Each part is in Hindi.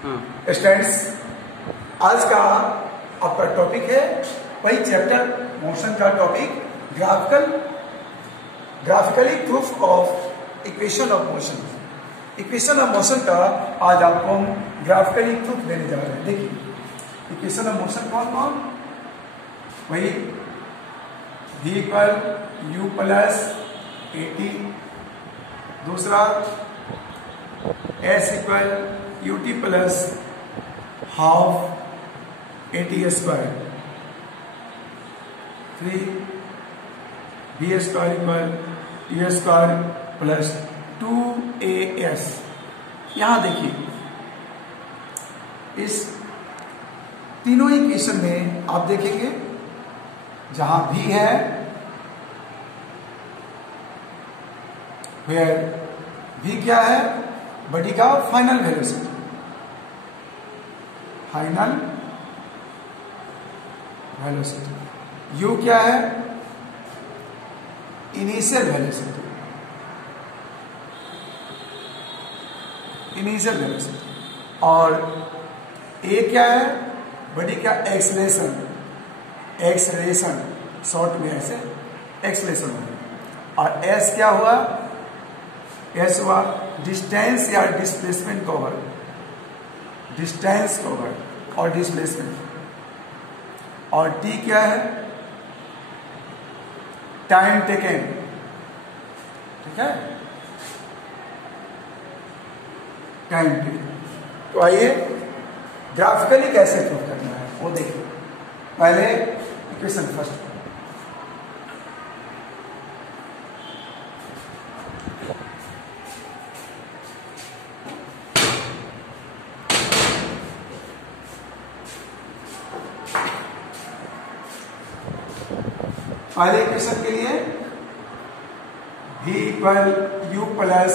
स्टूडेंट्स, आज का आपका टॉपिक है वही चैप्टर मोशन का topic graphically proof of equation of motion. Equation of motion का आज आपको हम ग्राफिकली प्रूफ देने जा रहे हैं। देखिए इक्वेशन ऑफ मोशन कौन कौन, वही v equal u plus at, दूसरा s equal ut plus half at square, 3 v square equal u square plus 2as। यहां देखिए इस तीनों इक्वेशन में आप देखेंगे जहां v है वेयर v क्या है, बॉडी का फाइनल वेलोसिटी, u क्या है, इनिशियल वेलोसिटी, और a क्या है, बॉडी का एक्सलेशन, शॉर्ट में ऐसे एक्सलेशन होगा, और s क्या हुआ, s हुआ डिस्टेंस या डिस्प्लेसमेंट कवर, और डिस्प्लेसमेंट, और t क्या है, टाइम टेकन। ठीक है, टाइम टेकन। तो आइए ग्राफिकली कैसे प्रूव करना है वो देखिए। पहले इक्वेशन फर्स्ट, पहले इक्वेशन के लिए v equal u plus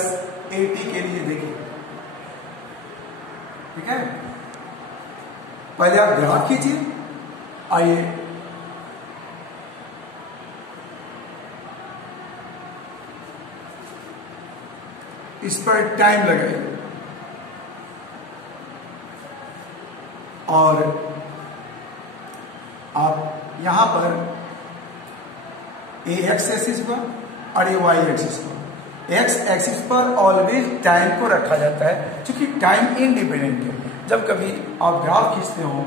at के लिए देखिए। ठीक है, पहले आप ग्राफ खींचिए। आइए इस पर टाइम लगाइए और आप यहां पर ए एक्स एक्सिस पर और ए वाई एक्सिस पर, एक्स एक्सिस पर ऑलवेज टाइम को रखा जाता है क्योंकि टाइम इंडिपेंडेंट है। जब कभी आप ग्राफ खींचते हो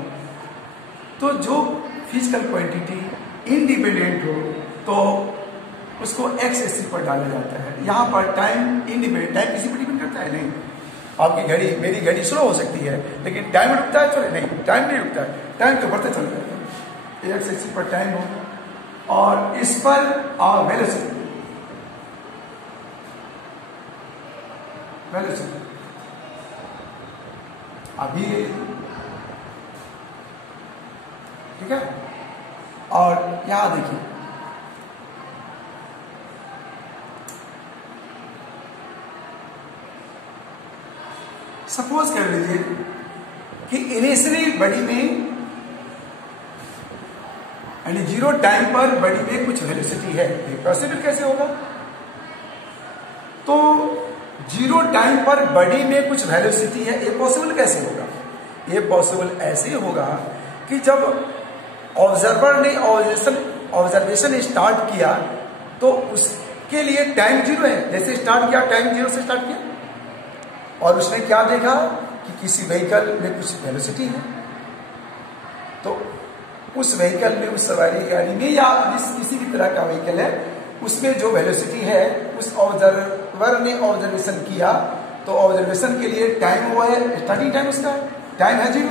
तो जो फिजिकल क्वांटिटी इंडिपेंडेंट हो तो उसको एक्स एक्सिस पर डाला जाता है। यहां पर टाइम इंडिपेंडेंट, टाइम किसी पर डिपेंड करता है नहीं। आपकी घड़ी, मेरी घड़ी स्लो हो सकती है लेकिन टाइम रुकता है, चले नहीं, टाइम नहीं रुकता है, टाइम तो बढ़ते चल जाता है। एक्स एक्सिस पर टाइम हो और इस पर वेलोसिटी अभी, ठीक है। और यहां देखिए सपोज कर लीजिए कि इनिशियली बॉडी में यानी जीरो टाइम पर बॉडी में कुछ वेलोसिटी है। ये पॉसिबल कैसे होगा? तो जीरो टाइम पर बॉडी में कुछ वेलोसिटी है, ये पॉसिबल कैसे होगा? ये पॉसिबल ऐसे होगा कि जब ऑब्जर्वर ने ऑब्जर्वेशन स्टार्ट किया तो उसके लिए टाइम जीरो है। जैसे स्टार्ट किया, टाइम जीरो से स्टार्ट किया और उसने क्या देखा कि किसी व्हीकल में कुछ वेलोसिटी है, तो उस व्हीकल में, उस सवारी गाड़ी में या किसी भी तरह का व्हीकल है उसमें जो वेलोसिटी है उस ऑब्जर्वर ने ऑब्जर्वेशन किया तो ऑब्जर्वेशन के लिए टाइम हुआ है, स्टार्टिंग टाइम उसका टाइम है जीरो,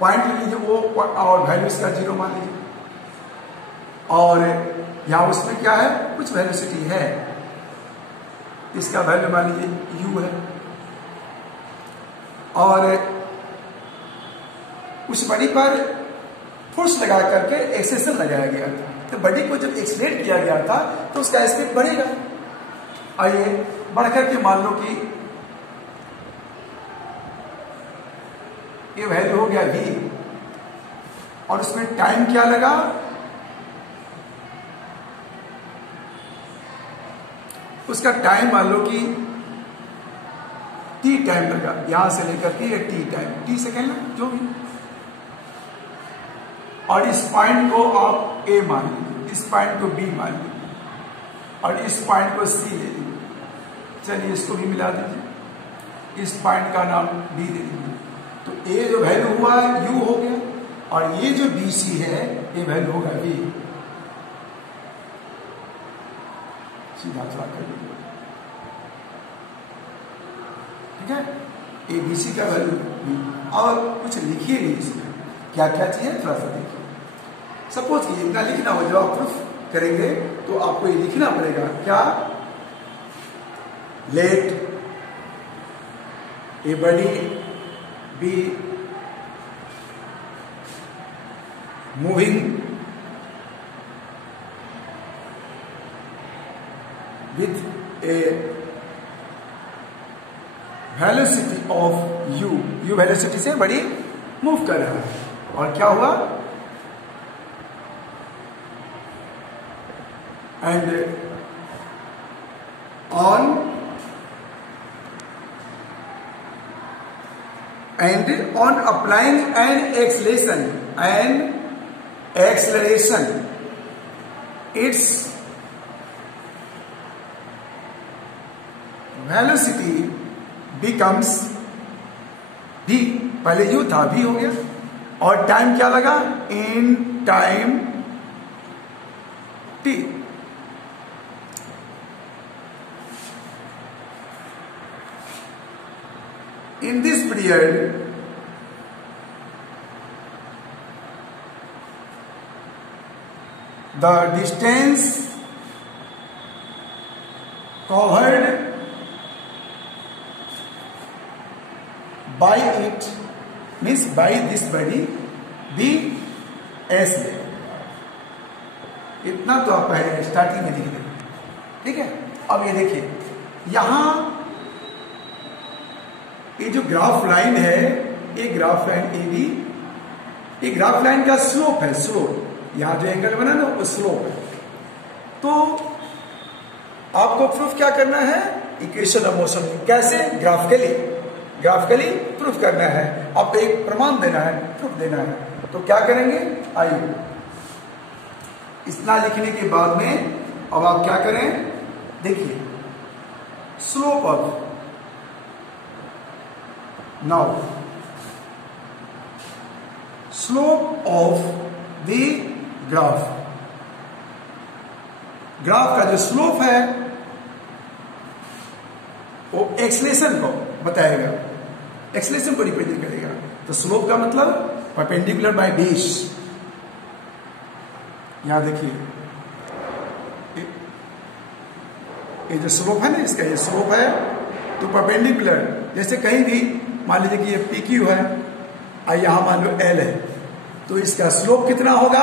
पॉइंट लीजिए वो और वैल्यू इसका जीरो मान लीजिए, और यहां उसमें क्या है, कुछ वेलोसिटी है, इसका वैल्यू मान लीजिए u है, और उस बॉडी पर फोर्स लगा करके एक्सेलेरेशन लगाया गया था। तो बॉडी को जब एक्सलेट किया गया था तो उसका स्पीड बढ़ेगा। आइए बढ़कर के मान लो कि ये वैल्यू हो गया v और उसमें टाइम क्या लगा, उसका टाइम मान लो कि t टाइम लगा, यहां से लेकर के ये टी टाइम, टी सेकेंड लगा जो भी, और इस पॉइंट को आप ए मान लीजिए, इस पॉइंट को बी मान लीजिए, और इस पॉइंट को सी ले लीजिए। चलिए इसको भी मिला दीजिए, इस पॉइंट का नाम बी दे दीजिए। तो ए जो वैल्यू हुआ यू हो गया, और ये जो बी सी है ये वैल्यू होगा वी। सीधा चला कर लीजिए, ठीक है, ए बी सी का वैल्यू बी। और कुछ लिखिए नहीं इसमें, क्या क्या चाहिए थोड़ा सा देखिए। सपोज कि इतना लिखना हो, जब आप प्रूफ करेंगे तो आपको ये लिखना पड़ेगा क्या, let a body B moving with a velocity of u, u velocity से बड़ी मूव कर रहा है। और क्या हुआ, and on applying an acceleration, its velocity becomes v, पहले u था v हो गया, और टाइम क्या लगा, in time t। In this period, the distance covered by it, means by this body, be s ले। इतना तो आप पहले स्टार्टिंग में लिख देंगे, ठीक है। अब ये देखिए, यहां ये जो ग्राफ लाइन है, ये ग्राफ लाइन ए बी, ये ग्राफ लाइन का स्लोप है, स्लोप, यहां जो एंगल बना ना वो स्लोप है। तो आपको प्रूफ क्या करना है, इक्वेशन ऑफ मोशन, कैसे, ग्राफिकली, ग्राफिकली प्रूफ करना है, आपको एक प्रमाण देना है, प्रूफ देना है। तो क्या करेंगे, आइए इतना लिखने के बाद में अब आप क्या करें, देखिए, slope of, now slope of the graph, graph का जो स्लोप है वो एक्सलेशन को बताएगा, एक्सलेशन को रिप्रेजेंट करेगा। तो स्लोप का मतलब परपेंडिकुलर बाय बेस। यहां देखिए, ये जो स्लोप है ना, इसका ये स्लोप है, तो परपेंडिकुलर, जैसे कहीं भी मान लीजिए कि ये पी क्यू है और यहां मान लो एल है, तो इसका स्लोप कितना होगा,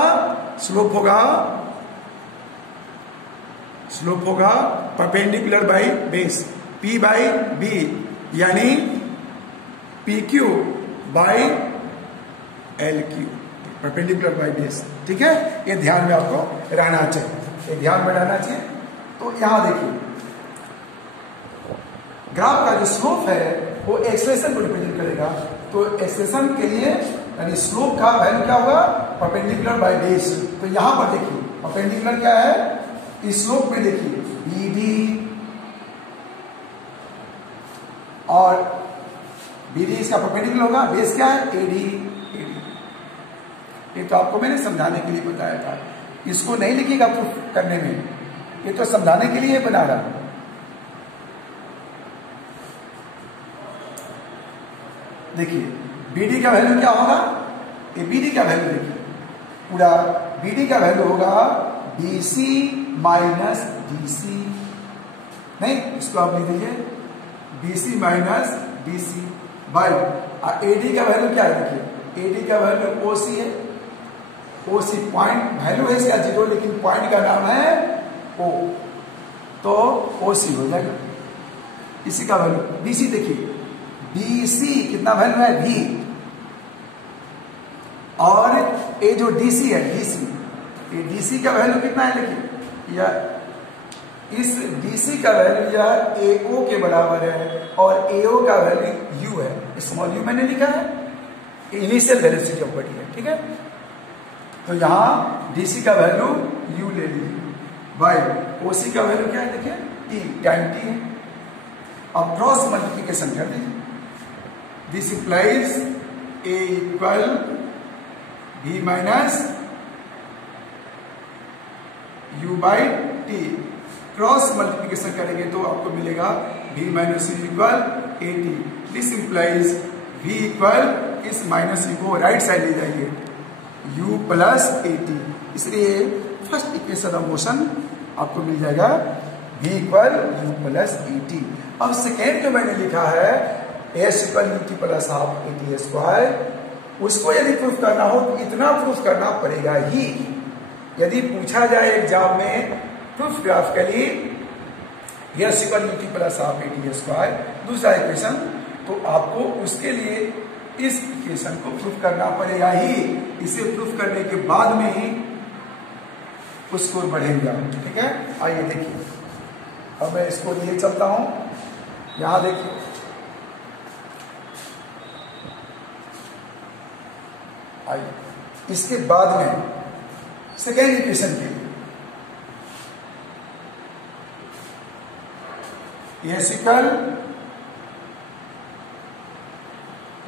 स्लोप होगा perpendicular by base, P by B, यानी P Q by L Q, perpendicular by base, ठीक है। ये ध्यान में आपको रहना चाहिए, ये ध्यान में रहना चाहिए। तो यहां देखिए, ग्राफ का जो स्लोप है वो एक्सलेशन को रिप्रेजेंट करेगा। तो एक्सलेशन के लिए यानी स्लोप का वैल्यू क्या होगा, परपेंडिकुलर बाय बेस। तो यहां पर देखिए परपेंडिकुलर क्या है, इस स्लोप में देखिए बीडी, और बीडी इसका परपेंडिकुलर होगा, बेस क्या है, एडी, ये तो आपको मैंने समझाने के लिए बताया था, इसको नहीं लिखिएगा प्रूफ करने में, ये तो समझाने के लिए बना रहा। देखिए बीडी का वैल्यू क्या होगा, ये बीडी का वैल्यू देखिए, पूरा बीडी का वैल्यू होगा बीसी माइनस डीसी, नहीं इसको आप लिख दीजिए BC minus DC by AD का वैल्यू क्या है, देखिए एडी का वैल्यू ओसी है, ओसी पॉइंट वैल्यू है इसका 0, लेकिन पॉइंट का नाम है ओ, तो ओसी हो जाएगा। इसी का वैल्यू बीसी देखिए, बीसी कितना वैल्यू है भी, और ये जो डीसी है डीसी, ये डीसी का वैल्यू कितना है, देखिए या इस डीसी का वैल्यू यार एओ के बराबर है और एओ का वैल्यू यू है, स्मॉल यू मैंने लिखा है, इनिशियल वेलोसिटी ऑफ बॉडी है, ठीक है। तो यहां डीसी का वैल्यू यू ले लीजिए, बाय ओसी का वैल्यू क्या है देखिए टी, टाइम टी है। अब क्रॉस मल्टीप्लीकेशन कर दीजिए, this implies A equal v minus you by T. Cross multiplication करेंगे तो आपको मिलेगा v minus you equal A T. This implies v equal इस माइनस यू को राइट साइड ले जाइए, u प्लस ए टी, इसलिए फर्स्ट इक्वेशन ऑफ मोशन आपको मिल जाएगा v equal you plus A T. अब सेकेंड जो मैंने लिखा है S equal U T plus half A T square, उसको यदि प्रूफ करना हो तो इतना प्रूफ करना पड़ेगा ही। यदि पूछा जाए एग्जाम में proof graphically S equal U T plus half A T square दूसरा इक्वेशन, तो आपको उसके लिए इस इक्वेशन को प्रूफ करना पड़ेगा ही। इसे प्रूफ करने के बाद में ही स्कोर बढ़ेगा, ठीक है। आइए देखिए, अब मैं इसको लिए चलता हूं, यहां देखिए आइए, इसके बाद में सेकेंड इक्वेशन के लिए S equal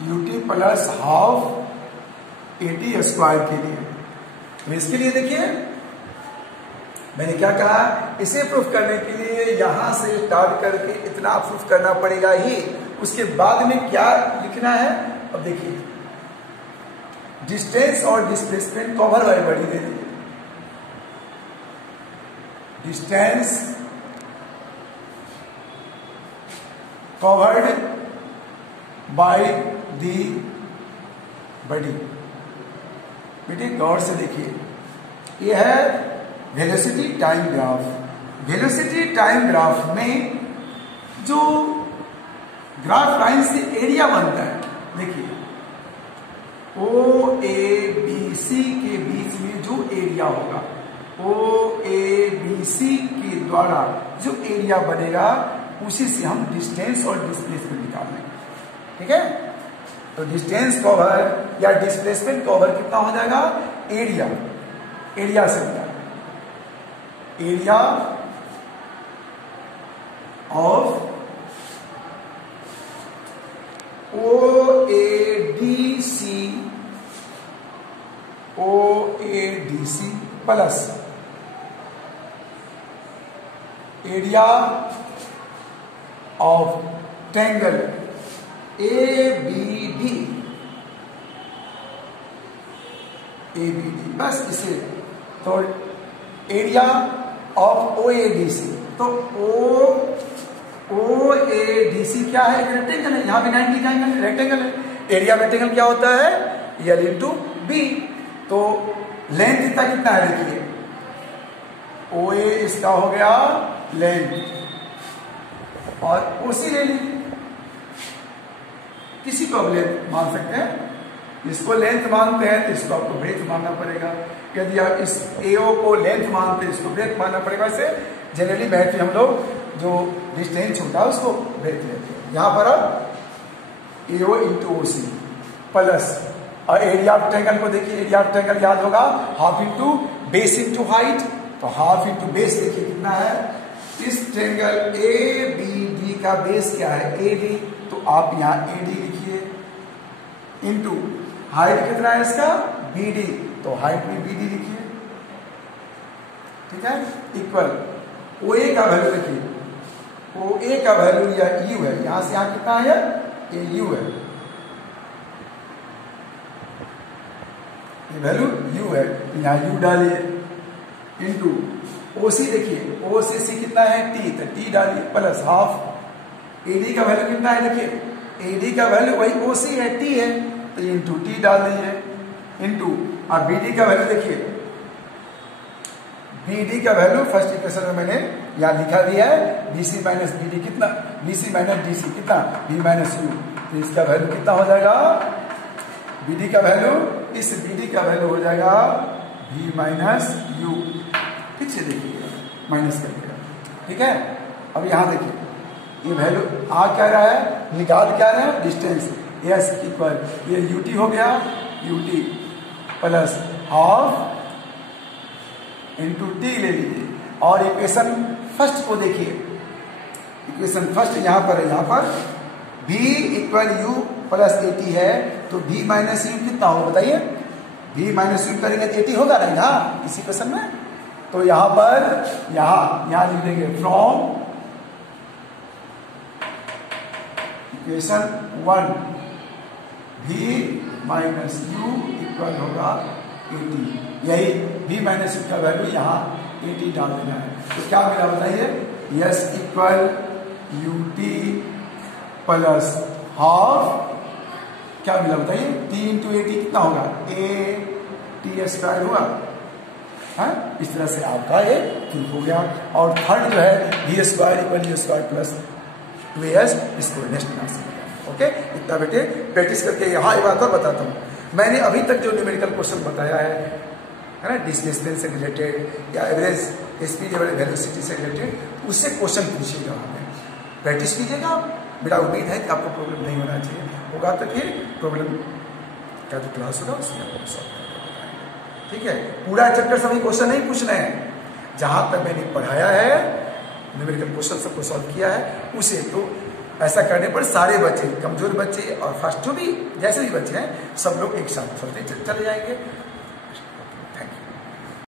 UT plus half A T square के लिए, तो इसके लिए देखिए मैंने क्या कहा, इसे प्रूफ करने के लिए यहां से स्टार्ट करके इतना प्रूफ करना पड़ेगा ही। उसके बाद में क्या लिखना है, अब देखिए डिस्टेंस और displacement cover by body they the, distance covered by the body. बेटे गौर से देखिए, यह है velocity time graph. Velocity time graph में जो ग्राफ लाइन से एरिया बनता है, देखिए ओ ए बी सी के बीच में जो एरिया होगा, ओ ए बी सी के द्वारा जो एरिया बनेगा उसी से हम डिस्टेंस और डिस्प्लेसमेंट निकाल लेंगे, ठीक है। तो डिस्टेंस कवर या डिस्प्लेसमेंट कवर कितना हो जाएगा, एरिया, एरिया से मिला area of O A D C, O A D C plus area of triangle A B D, A B D, बस इसे। तो area of O A D C, तो ओ ए डी सी क्या है, रेक्टेंगल है, यहां भी 90 का एंगल रेक्टेंगल है। एरिया रेक्टेंगल क्या होता है, एल इंटू बी। तो लेंथ इतना कितना है देखिए, ओ ए इसका हो गया लेंथ, और ओसी ले लीजिए, किसी को अब लेंथ मान सकते हैं। इसको लेंथ मानते हैं तो इसको आपको ब्रेथ मानना पड़ेगा। यदि आप इस एओ को लेंथ मानते हैं इसको ब्रेथ मानना पड़ेगा। इसे जनरली मैथ में हम लोग जो डिस्टेंस होता है उसको ब्रेथ लेते हैं। यहां पर अब एओ इंटू ओ सी प्लस, और एरिया ऑफ ट्रायंगल को देखिए, एरिया ऑफ ट्रायंगल याद होगा half into base into height, तो हाफ इंटू बेस देखिए कितना है, इस ट्रायंगल ए बी डी का बेस क्या है, ए डी, तो आप यहां ए डी लिखिए, इंटू हाइट कितना है इसका, बी डी, तो हाइट में बी डी लिखिए, ठीक है, इक्वल ओ ए का वैल्यू देखिए, ओ ए का वैल्यू या यू है, यहां से यहां कितना है, ये यू है, ये वैल्यू यू है, यहां यू डालिए, इंटू ओ सी देखिए, ओ से सी कितना है टी, तो टी डालिए, प्लस हाफ एडी का वैल्यू कितना है देखिए, एडी का वैल्यू वही ओ सी है, टी है, तो इंटू टी डाल दीजिए, इंटू और बीडी का वैल्यू देखिए, बीडी का वैल्यू फर्स्ट इक्वेशन में मैंने यहां लिखा दिया है, बीसी माइनस बीडी कितना, बीसी माइनस डीसी कितना, बी माइनस यू, तो इसका वैल्यू कितना हो जाएगा, बीडी का वैल्यू, इस बीडी का वैल्यू हो जाएगा बी माइनस यू, ठीक से देखिए माइनस करके, ठीक है। अब यहाँ देखिए ये वैल्यू आ क्या रहा है, निकाल क्या रहा है, डिस्टेंस। एस इक्वल ये यूटी हो गया, UT plus half into T ले लीजिए। और इक्वेशन फर्स्ट को देखिए, इक्वेशन फर्स्ट यहाँ पर है, यहाँ पर v equal you plus eighty है, तो v माइनस यू कितना होगा बताइए। v माइनस यू करेंगे तो एटी होगा नहीं ना इसी क्वेश्चन में। तो यहाँ पर यहाँ लिख देंगे from equation 1 v minus you equal होगा 80। यही v माइनस यू का वैल्यू यहाँ 80 डाल देना है। तो क्या मिला बताइए, yes equal U T plus half क्या मिला बताइए, 3 इंटू 80 कितना होगा, ए टी स्क्वायर हुआ है। इस तरह से आपका ये प्रूफ हो गया। और थर्ड जो है v square equal u square plus 2as, इसको नेक्स्ट क्लास में। ओके, इतना बेटे प्रैक्टिस करके। यहाँ एक बात और बताता हूँ, मैंने अभी तक जो न्यूमेरिकल क्वेश्चन बताया है ना, डिस्प्लेसमेंट से रिलेटेड या एवरेज स्पीड वेलोसिटी से रिलेटेड, उससे क्वेश्चन पूछिएगा, हमें प्रैक्टिस कीजिएगा। मेरा उम्मीद है कि आपको प्रॉब्लम नहीं होना चाहिए, होगा तो फिर प्रॉब्लम का जो क्लास होगा उसमें आपको सॉल्व करना। ठीक है, पूरा चैप्टर सभी क्वेश्चन नहीं पूछना है, जहां तक मैंने पढ़ाया है न्यूमेरिकल क्वेश्चन सबको सॉल्व किया है उसे। तो ऐसा करने पर सारे बच्चे, कमजोर बच्चे और फास्ट जो भी जैसे भी बच्चे हैं, सब लोग एक साथ चलते चले जाएंगे।